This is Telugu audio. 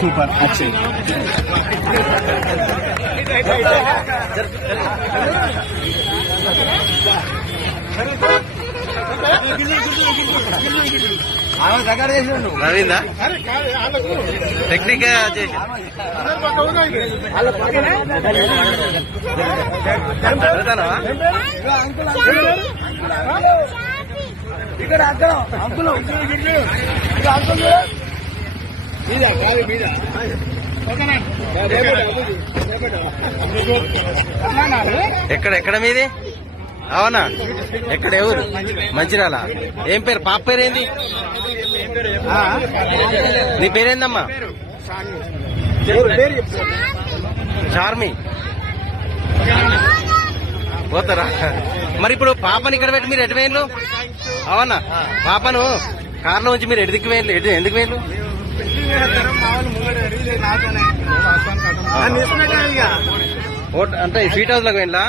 సూపర్ అక్షయ్. నవీందా టెక్నిక్? ఇక్కడ అక్కడ అంకులు. ఇక్కడ అంకుల్. ఎక్కడ ఎక్కడ మీది? అవునా? ఎక్కడ ఎవరు? మంచిరాల. ఏం పేరు? పాప పేరు ఏంది? నీ పేరేందమ్మా? చార్మి పోతారా? మరి ఇప్పుడు పాపని ఇక్కడ పెట్టి మీరు ఎటు వేయలు అవునా? పాపను కార్లో ఉంచి మీరు ఎడికి వేయలు ఎటు ఎందుకు వేయలు అంటే స్వీట్ హౌస్లో పోయిందా